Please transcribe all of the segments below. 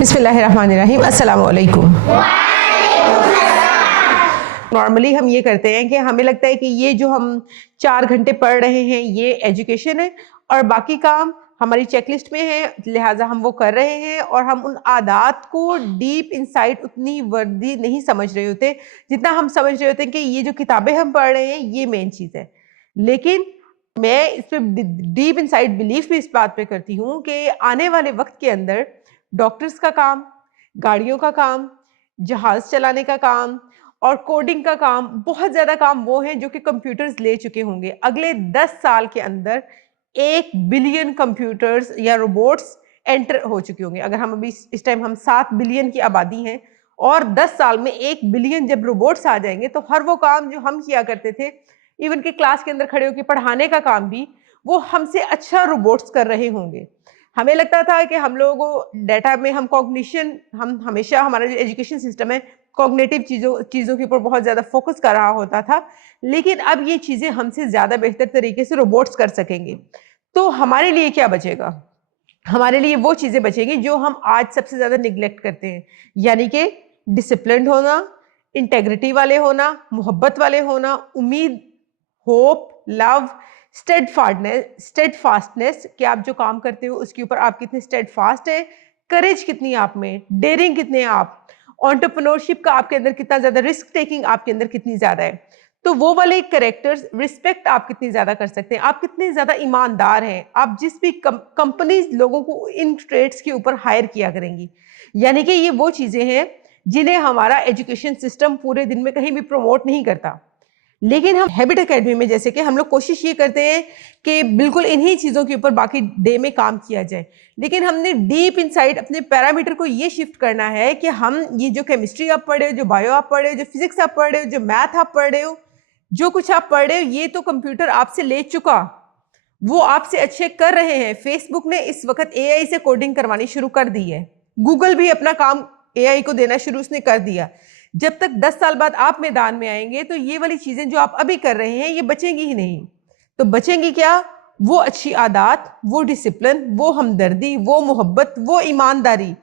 बिस्मिल्लाहिर्रहमानिर्रहीम, अस्सलाम वालेकुम। नॉर्मली हम ये करते हैं कि हमें लगता है कि ये जो हम 4 घंटे पढ़ रहे हैं ये एजुकेशन है और बाकी काम हमारी चेकलिस्ट में है, लिहाजा हम वो कर रहे हैं और हम उन आदात को डीप इनसाइट उतनी वर्दी नहीं समझ रहे होते जितना हम समझ रहे होते हैं कि ये जो किताबें हम पढ़ रहे हैं ये मेन चीज़ है। लेकिन मैं इस पे डीप इनसाइट बिलीफ भी इस बात पे करती हूँ कि आने वाले वक्त के अंदर डॉक्टर्स का काम, गाड़ियों का काम, जहाज चलाने का काम और कोडिंग का काम, बहुत ज़्यादा काम वो हैं जो कि कंप्यूटर्स ले चुके होंगे। अगले 10 साल के अंदर 1 बिलियन कंप्यूटर्स या रोबोट्स एंटर हो चुके होंगे। अगर हम अभी इस टाइम हम 7 बिलियन की आबादी हैं और 10 साल में 1 बिलियन जब रोबोट्स आ जाएंगे तो हर वो काम जो हम किया करते थे, इवन के क्लास के अंदर खड़े होकर पढ़ाने का काम भी, वो हमसे अच्छा रोबोट्स कर रहे होंगे। हमें लगता था कि हम लोगों को डाटा में हम कॉग्निशन, हम हमेशा हमारा जो एजुकेशन सिस्टम है कॉग्निटिव चीज़ों के ऊपर बहुत ज़्यादा फोकस कर रहा होता था, लेकिन अब ये चीज़ें हमसे ज़्यादा बेहतर तरीके से रोबोट्स कर सकेंगे। तो हमारे लिए क्या बचेगा? हमारे लिए वो चीज़ें बचेंगी जो हम आज सबसे ज़्यादा निगलेक्ट करते हैं, यानी कि डिसिप्लिन्ड होना, इंटेग्रिटी वाले होना, मोहब्बत वाले होना, उम्मीद, होप, लव, स्टेडफास्टनेस कि आप जो काम करते हो उसके ऊपर आप कितने स्टेडफास्ट हैं, करेज कितनी आप में, डेयरिंग कितने आप, एंटरप्रेन्योरशिप का आपके अंदर कितना ज़्यादा, रिस्क टेकिंग आपके अंदर कितनी ज़्यादा है। तो वो वाले कैरेक्टर्स, रिस्पेक्ट आप कितनी ज़्यादा कर सकते हैं, आप कितने ज़्यादा ईमानदार हैं, आप जिस भी कंपनीज लोगों को इन ट्रेड्स के ऊपर हायर किया करेंगी। यानी कि ये वो चीज़ें हैं जिन्हें हमारा एजुकेशन सिस्टम पूरे दिन में कहीं भी प्रमोट नहीं करता। लेकिन हम हैबिट एकेडमी में जैसे कि हम लोग कोशिश ये करते हैं कि बिल्कुल इन्हीं चीज़ों के ऊपर बाकी डे में काम किया जाए, लेकिन हमने डीप इनसाइड अपने पैरामीटर को ये शिफ्ट करना है कि हम ये जो केमिस्ट्री आप पढ़ रहे हो, जो बायो आप पढ़ रहे हो, जो फिजिक्स आप पढ़ रहे हो, जो मैथ आप पढ़ रहे हो, जो कुछ आप पढ़ रहे हो, ये तो कंप्यूटर आपसे ले चुका, वो आपसे अच्छे कर रहे हैं। फेसबुक ने इस वक्त AI से कोडिंग करवानी शुरू कर दी है, गूगल भी अपना काम AI को देना शुरू उसने कर दिया। जब तक 10 साल बाद आप मैदान में आएंगे तो ये वाली चीज़ें जो आप अभी कर रहे हैं ये बचेंगी ही नहीं। तो बचेंगी क्या? वो अच्छी आदत, वो डिसिप्लिन, वो हमदर्दी, वो मोहब्बत, वो ईमानदारी,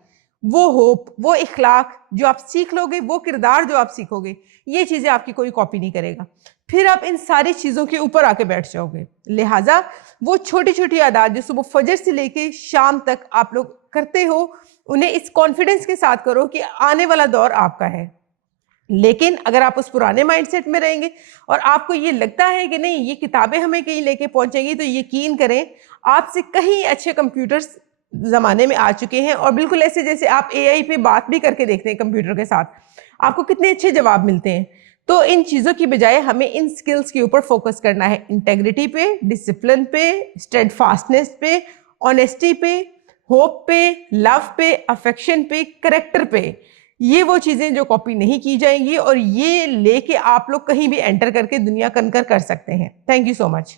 वो होप, वो इखलाक जो आप सीख लोगे, वो किरदार जो आप सीखोगे, ये चीज़ें आपकी कोई कॉपी नहीं करेगा। फिर आप इन सारी चीज़ों के ऊपर आके बैठ जाओगे। लिहाजा वो छोटी छोटी आदत जो सुबह फजर से लेके शाम तक आप लोग करते हो, उन्हें इस कॉन्फिडेंस के साथ करो कि आने वाला दौर आपका है। लेकिन अगर आप उस पुराने माइंडसेट में रहेंगे और आपको ये लगता है कि नहीं ये किताबें हमें कहीं लेके पहुंचेंगी, तो यकीन करें आपसे कहीं अच्छे कंप्यूटर्स ज़माने में आ चुके हैं। और बिल्कुल ऐसे जैसे आप AI पे बात भी करके देखते हैं कंप्यूटर के साथ, आपको कितने अच्छे जवाब मिलते हैं। तो इन चीज़ों की बजाय हमें इन स्किल्स के ऊपर फोकस करना है, इंटेग्रिटी पे, डिसिप्लिन पे, स्टेडफास्टनेस पे, ऑनेस्टी पे, होप पे, लव पे, अफेक्शन पे, करेक्टर पे। ये वो चीज़ें जो कॉपी नहीं की जाएंगी और ये लेके आप लोग कहीं भी एंटर करके दुनिया कनकर कर सकते हैं। Thank you so much.